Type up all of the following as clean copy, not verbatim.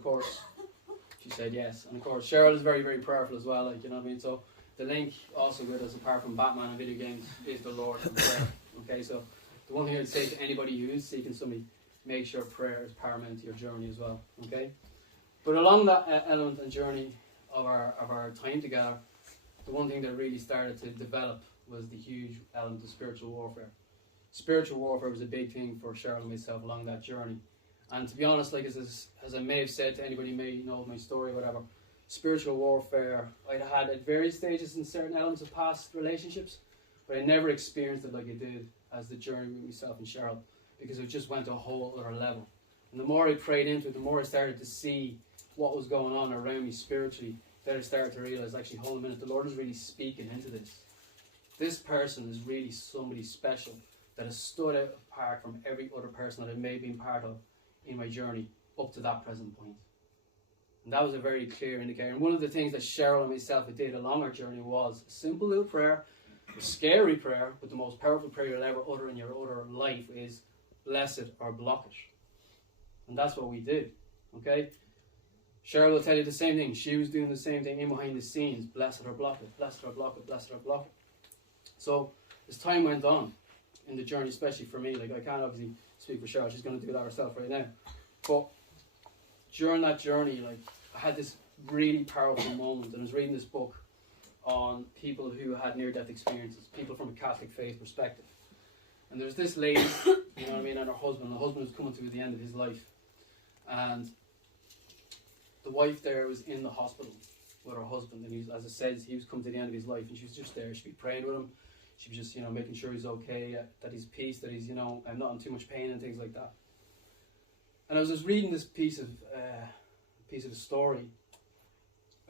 of course, she said yes. And of course, Cheryl is very, very prayerful as well, like, you know what I mean? So the link also with us, apart from Batman and video games, is the Lord and prayer. Okay, so the one thing I'd say to anybody who is seeking somebody, make sure prayer is paramount to your journey as well. Okay, but along that element and journey of our time together, the one thing that really started to develop was the huge element of spiritual warfare. Spiritual warfare was a big thing for Cheryl and myself along that journey. And to be honest, like as I may have said to anybody who may know my story, whatever, spiritual warfare I'd had at various stages in certain elements of past relationships, but I never experienced it like I did as the journey with myself and Cheryl, because it just went to a whole other level. And the more I prayed into it, the more I started to see what was going on around me spiritually, that I started to realize, actually, hold a minute, the Lord is really speaking into this. This person is really somebody special that has stood out apart from every other person that I may have been part of in my journey up to that present point. And that was a very clear indicator. And one of the things that Cheryl and myself did along our journey was a simple little prayer, a scary prayer, but the most powerful prayer you'll ever utter in your utter life is, bless it or block it. And that's what we did. Okay? Cheryl will tell you the same thing. She was doing the same thing in behind the scenes. Bless it or block it, bless it or block it, bless it or block it. So as time went on in the journey, especially for me, like I can't obviously speak for Cheryl, she's going to do that herself right now. But during that journey, like I had this really powerful moment, and I was reading this book on people who had near-death experiences, people from a Catholic faith perspective. And there's this lady, you know what I mean, and her husband. The husband was coming to the end of his life. And the wife there was in the hospital with her husband. And as it says, he was coming to the end of his life. And she was just there. She'd be praying with him. She'd be just, you know, making sure he's okay, that he's peace, that he's, you know, not in too much pain and things like that. And I was just reading this piece of the story.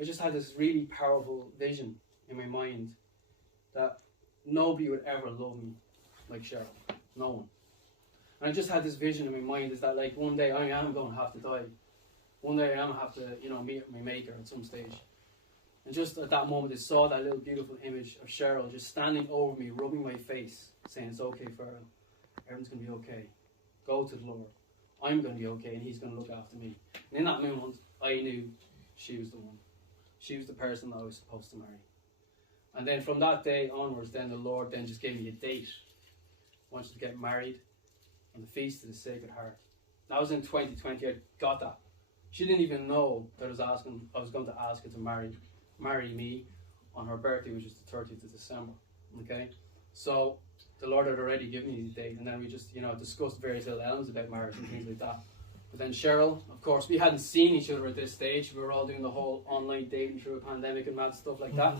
I just had this really powerful vision in my mind that nobody would ever love me like Cheryl. No one. And I just had this vision in my mind is that like one day I am going to have to die. One day I am going to have to, you know, meet my maker at some stage. And just at that moment I saw that little beautiful image of Cheryl just standing over me, rubbing my face, saying, it's okay, Farrell. Everything's going to be okay. Go to the Lord. I'm going to be okay and he's going to look after me. And in that moment I knew she was the one. She was the person that I was supposed to marry. And then from that day onwards, then the Lord then just gave me a date. I wanted to get married on the Feast of the Sacred Heart. That was in 2020. I got that. She didn't even know that I was going to ask her to marry me on her birthday, which is the 30th of December. Okay? So the Lord had already given me the date, and then we just, you know, discussed various little elements about marriage and things like that. But then Cheryl, of course, we hadn't seen each other at this stage. We were all doing the whole online dating through a pandemic and mad stuff like that.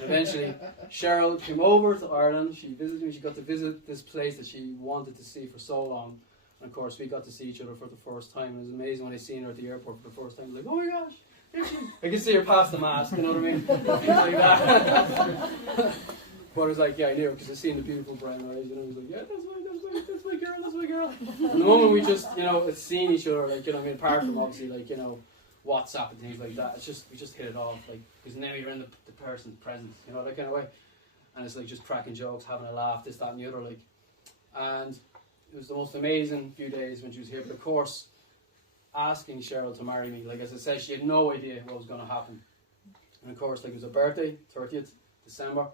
And eventually, Cheryl came over to Ireland. She visited me. She got to visit this place that she wanted to see for so long. And of course, we got to see each other for the first time. It was amazing when I seen her at the airport for the first time. Like, oh my gosh, there she is. I could see her past the mask, you know what I mean? Things like that. But I was like, yeah, I knew her because I seen the beautiful brown eyes. And I was like, yeah, that's my girl. And the moment we just, you know, had seen each other, like, you know, I mean, apart from obviously, like, you know, WhatsApp and things like that, it's just, we just hit it off, like, because now you're in the person's presence, you know, that kind of way. And it's like just cracking jokes, having a laugh, this, that, and the other, like. And it was the most amazing few days when she was here. But of course, asking Cheryl to marry me, like as I said, she had no idea what was going to happen. And of course, like it was her birthday, 30th December.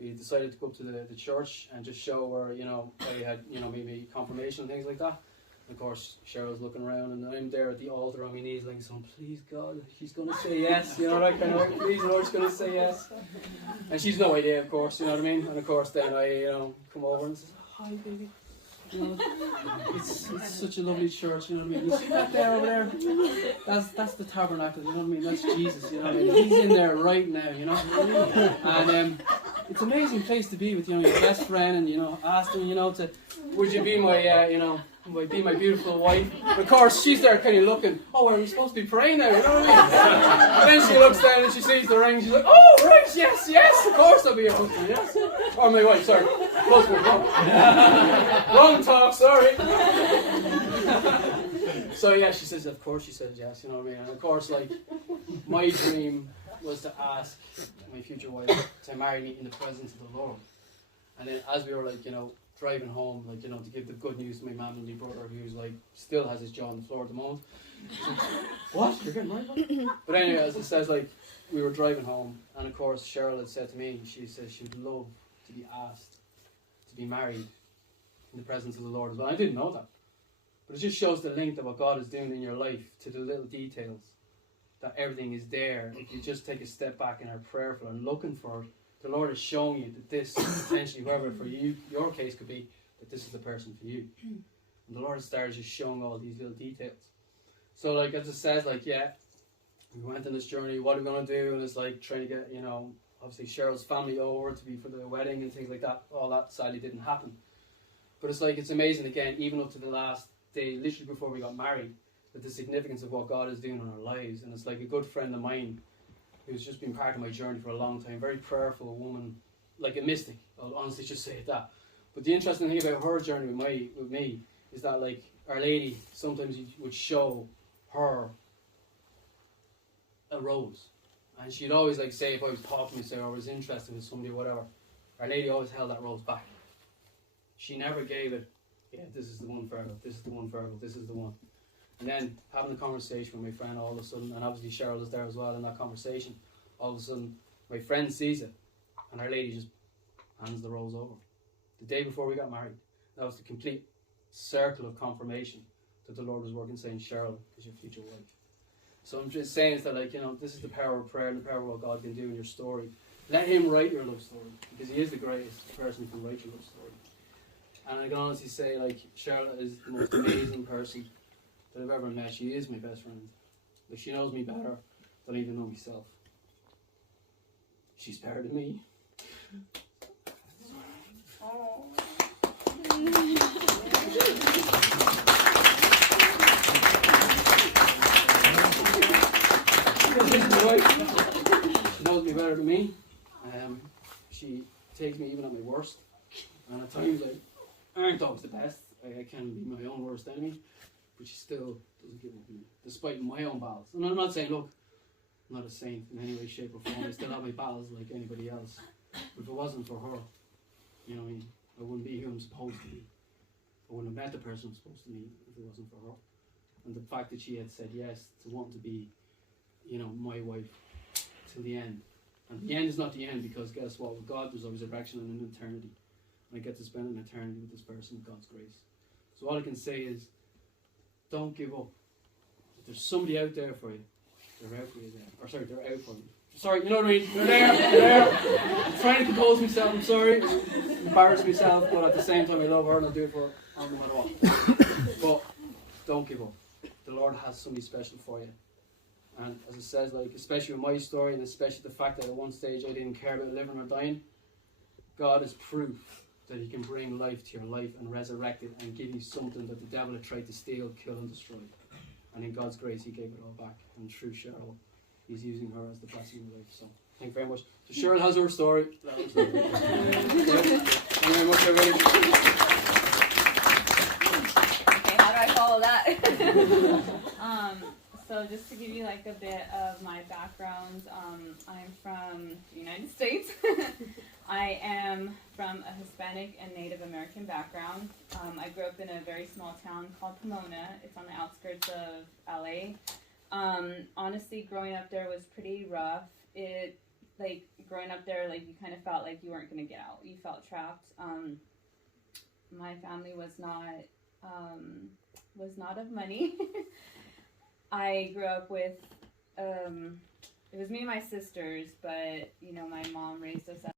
We decided to go up to the church and just show her, you know, I had, you know, maybe confirmation and things like that. And of course, Cheryl's looking around and I'm there at the altar on my knees like, so please God, she's going to say yes, you know, that kind of way. Please Lord, she's going to say yes. And she's no idea, of course, you know what I mean? And of course then I, you know, come over and say, hi baby. You know, it's such a lovely church, you know what I mean? You see that there over there? That's the tabernacle, you know what I mean? That's Jesus, you know what I mean? He's in there right now, you know? And it's an amazing place to be with, you know, your best friend and, you know, ask them, you know, to, would you be my, you know, be my beautiful wife? Of course, she's there kind of looking, oh, are we supposed to be praying now, you know what I mean? And then she looks down and she sees the ring, she's like, oh, right, yes, of course I'll be your husband, yes. Or my wife, sorry. Husband, wrong talk, sorry. So yeah, she says, of course she says yes, you know what I mean? And of course, like, my dream was to ask my future wife to marry me in the presence of the Lord. And then as we were like, you know, driving home, like, you know, to give the good news to my mum and my brother, who's like still has his jaw on the floor at the moment. Like, what? You're getting married? But anyway, as it says, like, we were driving home, and of course Cheryl had said to me, she says she would love to be asked to be married in the presence of the Lord as well. I didn't know that, but it just shows the link that what God is doing in your life to the little details, that everything is there. If you just take a step back and are prayerful and looking for it, the Lord is showing you that this, potentially, whoever for you, your case could be, that this is the person for you. And the Lord started just showing all these little details. So, like, as it says, like, yeah, we went on this journey, what are we going to do? And it's like trying to get, you know, obviously Cheryl's family over to be for the wedding and things like that. All that sadly didn't happen. But it's like, it's amazing, again, even up to the last day, literally before we got married, that the significance of what God is doing in our lives. And it's like a good friend of mine who's just been part of my journey for a long time, very prayerful woman, like a mystic, I'll honestly just say it that. But the interesting thing about her journey with me is that, like, Our Lady sometimes would show her a rose, and she'd always, like, say, if I was talking to her or I was interested in somebody or whatever, Our Lady always held that rose back. She never gave it, yeah, this is the one, Fergal, this is the one, Fergal, this is the one. And then having a conversation with my friend, all of a sudden, and obviously Cheryl is there as well in that conversation, all of a sudden my friend sees it, and Our Lady just hands the rose over. The day before we got married, that was the complete circle of confirmation that the Lord was working, saying, Cheryl is your future wife. So I'm just saying that, like, you know, this is the power of prayer and the power of what God can do in your story. Let Him write your love story, because He is the greatest person who can write your love story. And I can honestly say, like, Cheryl is the most amazing person that I've ever met. She is my best friend. Like, she knows me better than I even know myself. She's better than me. She knows me better than me. She takes me even at my worst, and at times I aren't always the best. I can be my own worst enemy, but she still doesn't give up on me, despite my own battles. And I'm not saying, look, I'm not a saint in any way, shape or form. I still have my battles like anybody else. But if it wasn't for her, you know what I mean, I wouldn't be who I'm supposed to be. I wouldn't have met the person I'm supposed to meet if it wasn't for her. And the fact that she had said yes to wanting to be, you know, my wife till the end. And the end is not the end, because guess what? With God, there's a resurrection and an eternity. And I get to spend an eternity with this person with God's grace. So all I can say is, don't give up. If there's somebody out there for you, they're out for you there. Or sorry, they're out for you. Sorry, you know what I mean? They're there, they're there. I'm trying to compose myself, I'm sorry. Embarrass myself, but at the same time I love her and I'll do it for her no matter what. But don't give up. The Lord has somebody special for you. And as it says, like, especially with my story, and especially the fact that at one stage I didn't care about living or dying, God is proof that He can bring life to your life and resurrect it and give you something that the devil had tried to steal, kill and destroy. And in God's grace He gave it all back. And through Cheryl, He's using her as the blessing of life. So thank you very much. So Cheryl has her story. That was it. Thank you very much, everybody. Okay, how do I follow that? So just to give you like a bit of my background, I'm from the United States. I am from a Hispanic and Native American background. I grew up in a very small town called Pomona. It's on the outskirts of LA. Honestly, growing up there was pretty rough. Growing up there, like, you kind of felt like you weren't going to get out. You felt trapped. My family was not of money. I grew up with, it was me and my sisters, but, you know, my mom raised us up.